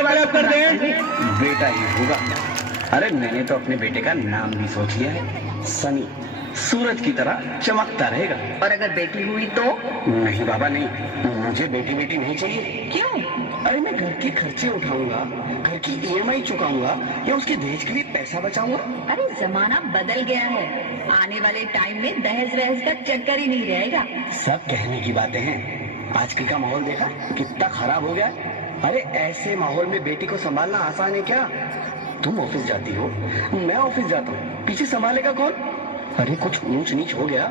Develop कर दें। बेटा ही होगा। अरे मैंने तो अपने बेटे का नाम भी सोच लिया है, सनी। सूरज की तरह चमकता रहेगा। और अगर बेटी हुई तो? नहीं बाबा नहीं, मुझे बेटी बेटी नहीं चाहिए। क्यों? अरे मैं घर के खर्चे उठाऊंगा, घर की ईएमआई चुकाऊंगा या उसके दहेज के लिए पैसा बचाऊंगा। अरे जमाना बदल गया है, आने वाले टाइम में दहेज वहेज का चक्कर ही नहीं रहेगा। सब कहने की बातें हैं, आजकल का माहौल देखा कितना खराब हो गया। अरे ऐसे माहौल में बेटी को संभालना आसान है क्या? तुम ऑफिस जाती हो, मैं ऑफिस जाता हूँ, पीछे संभालेगा कौन? अरे कुछ ऊंच नीच हो गया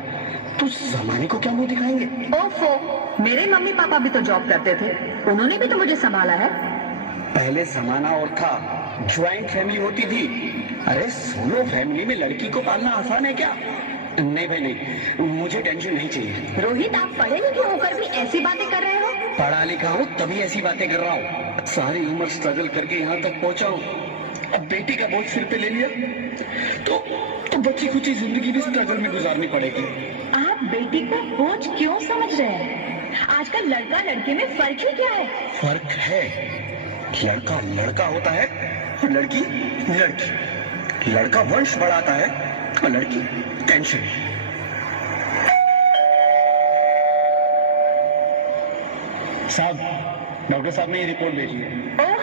तो जमाने को क्या मुंह दिखाएंगे? ओफो, मेरे मम्मी पापा भी तो जॉब करते थे, उन्होंने भी तो मुझे संभाला है। पहले जमाना और था, ज्वाइंट फैमिली होती थी। अरे सोलो फैमिली में लड़की को पालना आसान है क्या? नहीं भाई नहीं, मुझे टेंशन नहीं चाहिए। रोहित, आप पढ़े लिखे होकर भी ऐसी बातें कर रहे हो? पढ़ा लिखा हूँ तभी ऐसी बातें कर रहा हूँ। सारी उम्र स्ट्रगल करके यहाँ तक पहुँचा हूँ, अब बेटी का बोझ सिर पे ले लिया तो बच्ची खुची जिंदगी भी स्ट्रगल में गुजारनी पड़ेगी। आप बेटी को बोझ क्यों समझ रहे हैं? आजकल लड़का लड़के में फर्क ही क्या है? फर्क है, लड़का लड़का होता है, लड़की लड़की। लड़का वंश बढ़ाता है और लड़की टेंशन। साहब, डॉक्टर साहब ने ये रिपोर्ट भेजी है। ओह,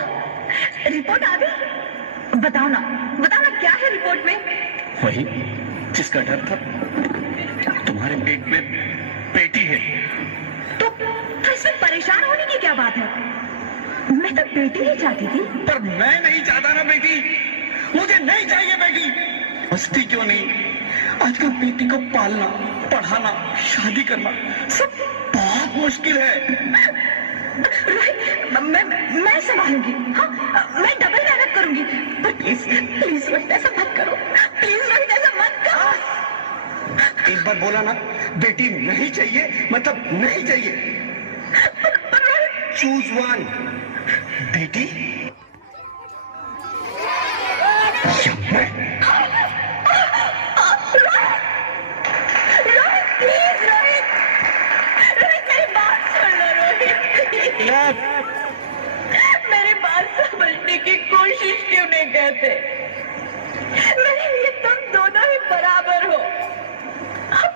रिपोर्ट आ गई? बताओ ना क्या है रिपोर्ट में? वही जिसका डर था, तुम्हारे पेट में बेटी है। तो इसमें परेशान होने की क्या बात है? मैं तो बेटी ही चाहती थी। पर मैं नहीं चाहता ना बेटी, मुझे नहीं चाहिए बेटी। मस्ती क्यों नहीं, आजकल बेटी को पालना, पढ़ाना, शादी करना सब बहुत मुश्किल है। मैं संभालूंगी, हाँ, मैं डबल मेहनत करूंगी, पर प्लीज रोहित ऐसा मत करो, प्लीज रोहित ऐसा मत करो। एक बार बोला ना, बेटी नहीं चाहिए मतलब नहीं चाहिए। चूज वन, बेटी या मैं। रोहित प्लीज, रोहित मेरी बात सुन लो। रोहित मेरी बात समझने की कोशिश क्यों नहीं करते? मेरे लिए तुम दोनों ही बराबर हो। अब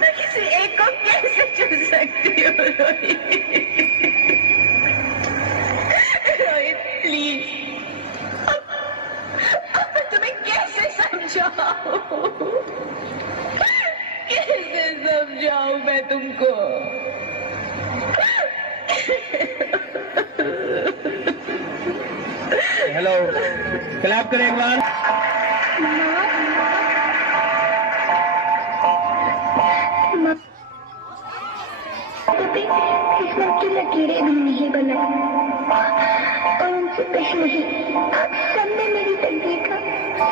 मैं किसी एक को कैसे चुन सकती हूँ? रोहित प्लीज, अब मैं तुम्हें कैसे समझाऊं? कैसे समझाऊं मैं तुमको? हेलो, क्लैप करें एक बार। किस्मत की लकीरें भी नहीं बनाई और उनसे पहले ही आप सबने मेरी तकदीर का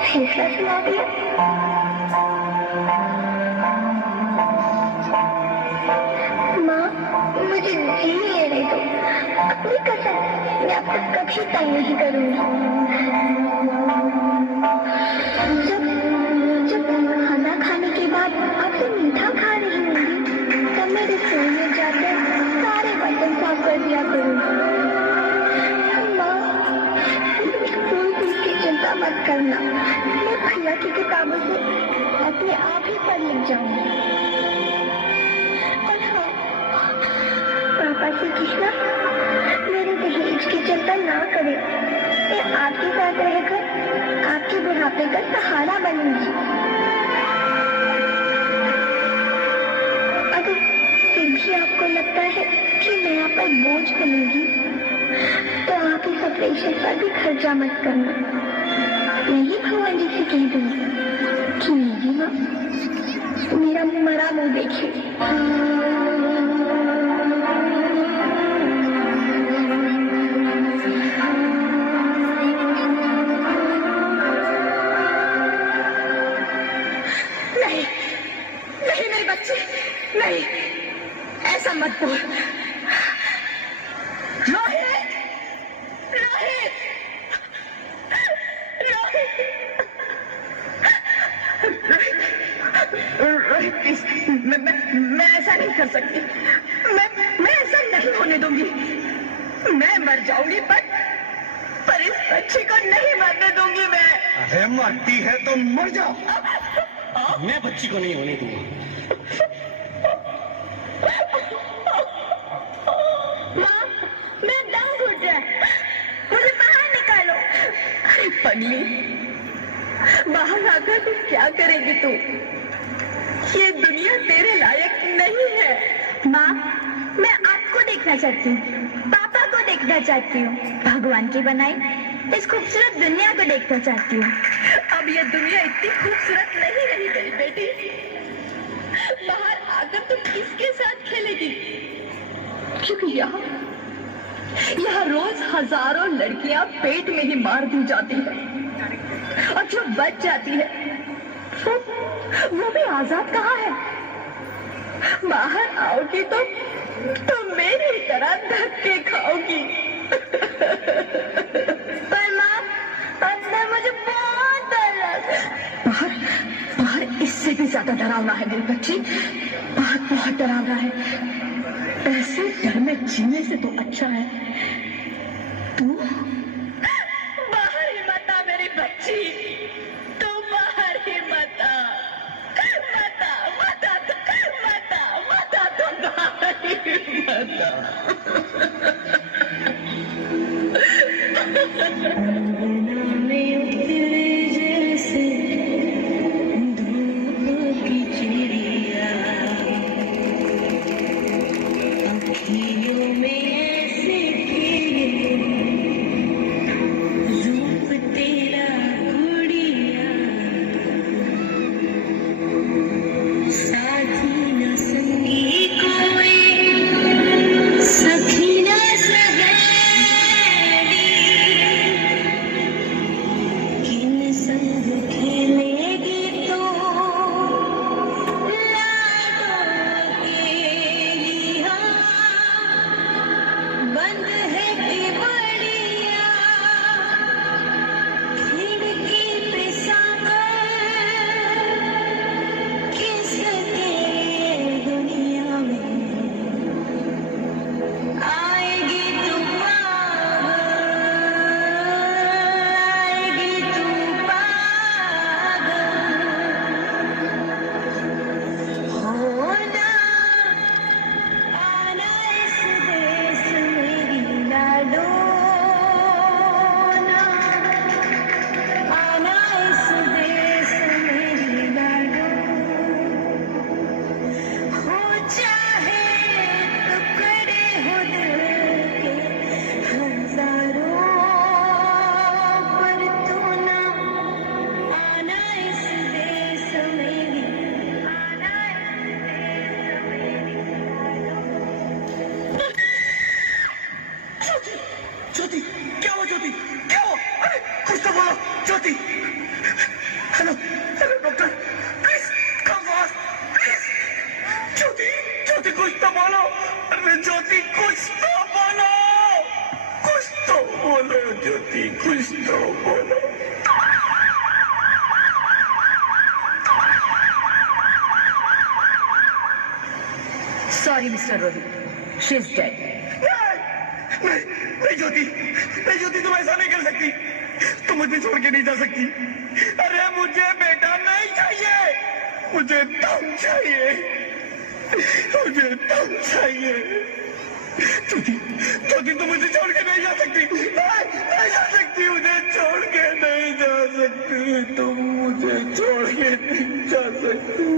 फैसला सुना दिया। माँ, मुझे जीने दे दो, अपनी कसम मैं आपको कभी तंग नहीं करूंगी। जब खाना खाने के बाद आपसे मीठा खा रही होंगी तब मैं रसोई में जाकर सारे बर्तन साफ कर दिया करूंगी। माँ, स्कूल फीस की चिंता मत करना, मैं भैया की किताबों से अपने आप ही पढ़ लिख जाऊंगी। और हाँ, पापा से कहना मेरे दहेज की चिंता ना करें, मैं आपके साथ रहकर आपके बुढ़ापे का सहारा बनूंगी। अगर फिर भी आपको लगता है कि मैं आप पर बोझ बनूंगी तो आप इस ऑपरेशन पर भी खर्चा मत करना। मैं ही भगवान जी से कह दूंगी कि मेरी माँ मेरा मरा मुंह देखे। नहीं मेरे बच्चे, नहीं, ऐसा मत बोल। रोहित, रोहित, रोहित प्लीज, मैं ऐसा नहीं कर सकती। मैं ऐसा नहीं होने दूंगी। मैं मर जाऊं जाऊंगी पर इस बच्ची को नहीं मरने दूंगी मैं। अरे मरती है तो मर जाओ। मैं बच्ची को नहीं होने दूंगा। माँ, मेरा दम घुट रहा है, मुझे बाहर निकालो। अरे पगली, बाहर आकर तू क्या करेगी तू? ये दुनिया तेरे लायक नहीं है। माँ, मैं आपको देखना चाहती हूँ, पापा को देखना चाहती हूँ, भगवान की बनाई इस खूबसूरत दुनिया को देखना चाहती हूँ। अब ये दुनिया इतनी खूबसूरत नहीं रही मेरी बेटी। बाहर आकर तुम किसके साथ खेलेगी? क्योंकि यहाँ रोज हजारों लड़कियां पेट में ही मार दी जाती है और जो बच जाती है वो भी आजाद कहाँ है? बाहर आओगी तो मेरी तरह धक्के खाओगी। पर माँ, अंदर मुझे बहुत डर लग रहा है। बाहर इससे भी ज्यादा डरावना है मेरी बच्ची, बाहर बहुत डरावना है। ऐसे डर में जीने से तो अच्छा है तू बाहर ही मत आ मेरी बच्ची, तू बाहर ही मत आ, मत आ, मत आ, मत आ, मत आ, तू बाहर ही मत आ। Sorry, Mr. Rohit. She's dead. नहीं ज्योति, तुम ऐसा नहीं कर सकती, तुम मुझे छोड़ के नहीं जा सकती। अरे मुझे बेटा नहीं चाहिए, मुझे दम चाहिए, मुझे दम चाहिए। ज्योति तुम मुझे छोड़ के नहीं जा सकती, नहीं जा सकती, मुझे छोड़ के नहीं जा सकती, तुम मुझे छोड़ के नहीं जा सकती।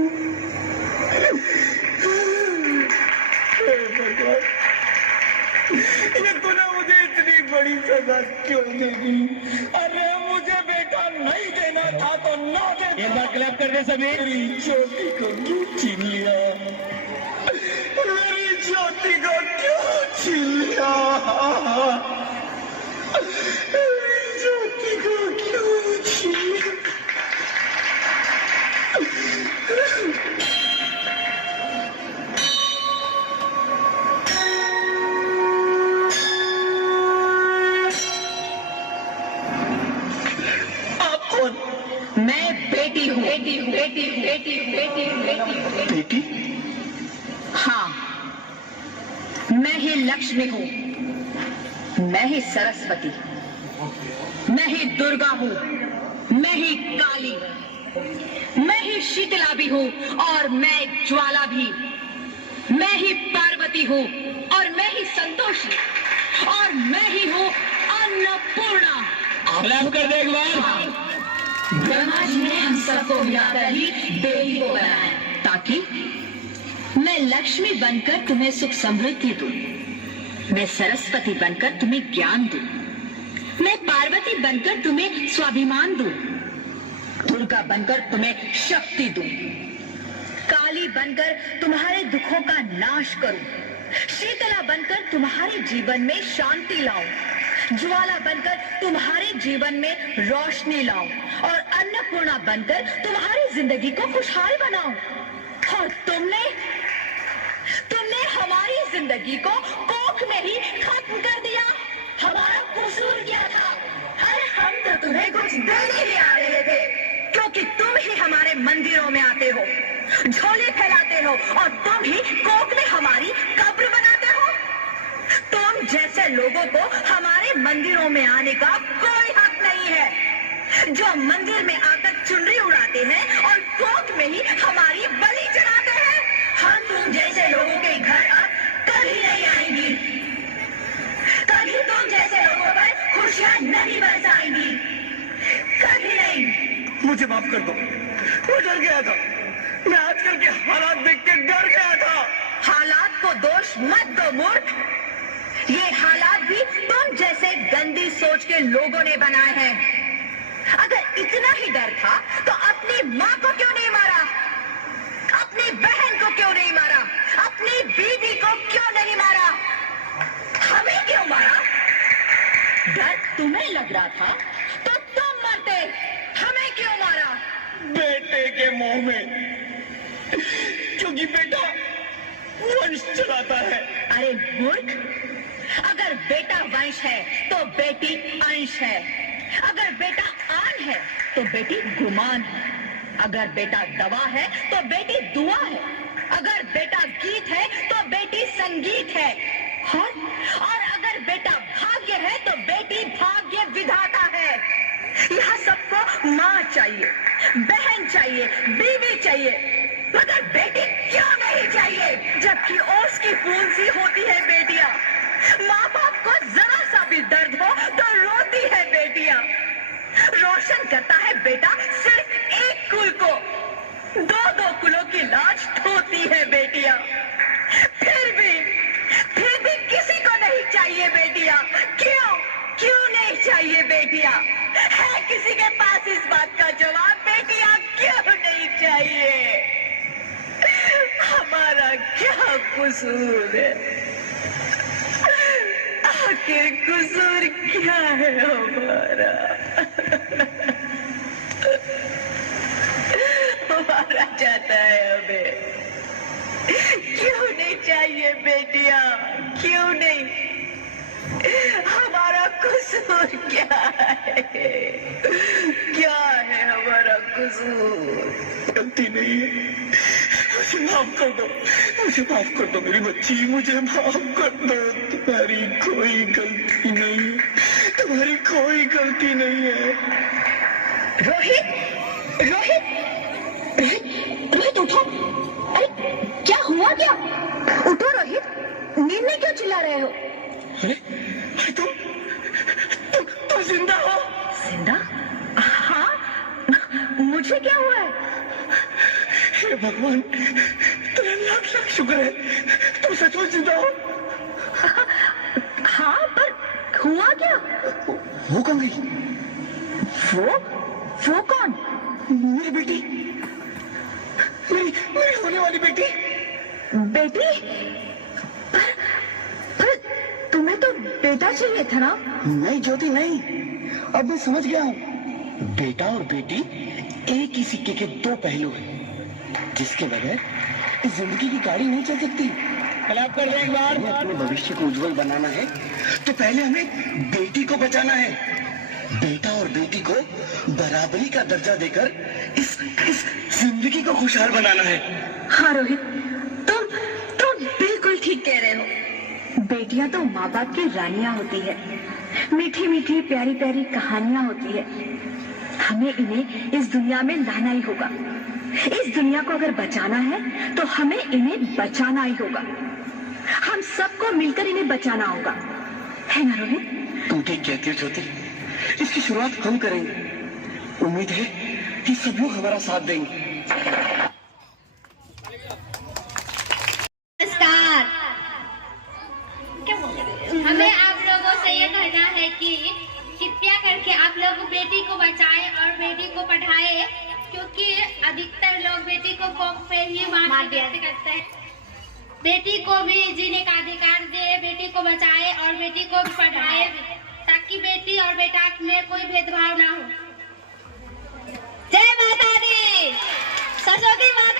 ये तूने मुझे इतनी बड़ी सजा क्यों देगी? अरे मुझे बेटा नहीं देना था तो ना दे। एक बार क्लैप कर दे सभी। मेरी ज्योति को क्यों छीन लिया? मेरी ज्योति को क्यों छीन लिया? मेरी ज्योति को क्यों छीन लिया? मैं बेटी हूँ। बेटी? हाँ, मैं ही लक्ष्मी हूँ, मैं ही सरस्वती, मैं ही दुर्गा हूँ, मैं ही काली, मैं ही शीतला भी हूँ और मैं ज्वाला भी, मैं ही पार्वती हूँ और मैं ही संतोषी और मैं ही हूँ अन्नपूर्णा। क्लैप कर दे एक बार। ब्रह्मा जी ने हम सबको मिलाकर ही देवी को बनाया ताकि मैं लक्ष्मी बनकर तुम्हें सुख समृद्धि दूं, मैं सरस्वती बनकर तुम्हें ज्ञान दूं, मैं पार्वती बनकर तुम्हें स्वाभिमान दूं, दुर्गा बनकर तुम्हें शक्ति दूं, काली बनकर तुम्हारे दुखों का नाश करूं, शीतला बनकर तुम्हारे जीवन में शांति लाऊं, ज्वाला बनकर तुम्हारे जीवन में रोशनी लाऊं और अन्नपूर्णा बनकर तुम्हारी जिंदगी को खुशहाल बनाऊं। और तुमने हमारी जिंदगी को कोख में ही खत्म कर दिया। हमारा कसूर क्या था? अरे हम तो तुम्हें कुछ देने ही आ रहे थे, क्योंकि तुम ही हमारे मंदिरों में आते हो, झोले फैलाते हो और तुम ही कोख में हमारी कब्र बनाते हो। तुम जैसे लोगों को हमारे मंदिरों में आने का कोई हक नहीं है, जो मंदिर में आकर चुनरी उड़ाते हैं और कोख में ही हमारी बलि चढ़ाते हैं। हम तुम जैसे लोगों के घर अब कभी नहीं आएंगी, कभी तुम जैसे लोगों पर खुशियां नहीं बरसाएंगी, कभी नहीं। मुझे माफ कर दो, मैं डर गया था, मैं आजकल के हालात देख के डर गया था। हालात को दोष मत दो मूर्ख, ये हालात भी तुम जैसे गंदी सोच के लोगों ने बनाए हैं। अगर इतना ही डर था तो अपनी माँ को क्यों नहीं मारा, अपनी बहन को क्यों नहीं मारा, अपनी बीवी को क्यों नहीं मारा, हमें क्यों मारा? डर तुम्हें लग रहा था तो तुम मरते, हमें क्यों मारा? बेटे के मोह में, क्योंकि बेटा वंश चलाता है। अरे मूर्ख, अगर बेटा वंश है तो बेटी अंश है, अगर बेटा आन है तो बेटी गुमान है, अगर बेटा दवा है तो बेटी दुआ है, अगर बेटा गीत है तो बेटी संगीत है, और अगर बेटा भाग्य है तो बेटी भाग्य विधाता है। यहाँ सबको माँ चाहिए, बहन चाहिए, बीवी चाहिए, मगर बेटी क्यों नहीं चाहिए? जबकि ओस की फूल सी होती है बेटियां, माँ बाप को जरा सा भी दर्द हो तो रोती है बेटियां। रोशन करता है बेटा सिर्फ एक कुल को, दो दो कुलों की लाज ढोती है बेटियां। फिर भी किसी को नहीं चाहिए बेटियां। क्यों नहीं चाहिए बेटियां? है किसी के पास इस बात का जवाब? बेटियां क्यों नहीं चाहिए? हमारा क्या कसूर है? आखिर कसूर क्या है हमारा? हमारा जाता है हमें। क्यों नहीं चाहिए बेटियां? क्यों नहीं? हमारा कसूर क्या है? क्या है हमारा कसूर? गलती नहीं है, मुझे माफ कर दो, मुझे माफ कर दो मेरी बच्ची, मुझे माफ कर दो। तुम्हारी कोई गलती नहीं है, तुम्हारी कोई गलती नहीं है। रोहित, रोहित, रोहित, रोहित उठो। अरे क्या हुआ क्या? उठो रोहित, नींद में क्यों चिल्ला रहे हो? अरे तुम जिंदा हो? जिंदा? हाँ, मुझे क्या हुआ है? हे भगवान, तेरा लाख लाख शुक्र है, तुम सचमुच जिंदा हो। हाँ, पर हुआ क्या? वो कौन गई? वो कौन? मेरी बेटी, मेरी होने वाली बेटी। बेटी? पर तुम्हें तो बेटा चाहिए था ना? नहीं ज्योति नहीं, अब मैं समझ गया हूँ। बेटा और बेटी एक ही सिक्के के दो पहलू हैं, जिसके बगैर इस जिंदगी की गाड़ी नहीं चल सकती। क्लैप कर दे एक बार। हमें अपने भविष्य को उज्जवल बनाना है तो पहले हमें बेटी को बचाना है। बेटा और बेटी को बराबरी का दर्जा देकर इस जिंदगी को खुशहाल बनाना है। हाँ रोहित, तुम बिल्कुल ठीक कह रहे हो। बेटियां तो माँ बाप की रानियां होती है, मीठी मीठी प्यारी प्यारी कहानियां होती है। हमें इन्हें इस दुनिया में लाना ही होगा। इस दुनिया को अगर बचाना है तो हमें इन्हें बचाना ही होगा। हम सबको मिलकर इन्हें बचाना होगा, है ना रोहित? तुम ठीक कहती हो ज्योति, इसकी शुरुआत हम करेंगे। उम्मीद है कि सब लोग हमारा साथ देंगे। हमें आप लोगों से ये कहना है कि कृपया करके आप लोग बेटी को बचाएं और बेटी को पढ़ाएं, क्योंकि अधिकतर लोग बेटी को कोख पे ही मार व्यक्त करते हैं। बेटी को भी जीने का अधिकार दे, बेटी को बचाए और बेटी को भी पढ़ाए, ताकि बेटी और बेटा में कोई भेदभाव ना हो। जय माता दी, सरस्वती माता।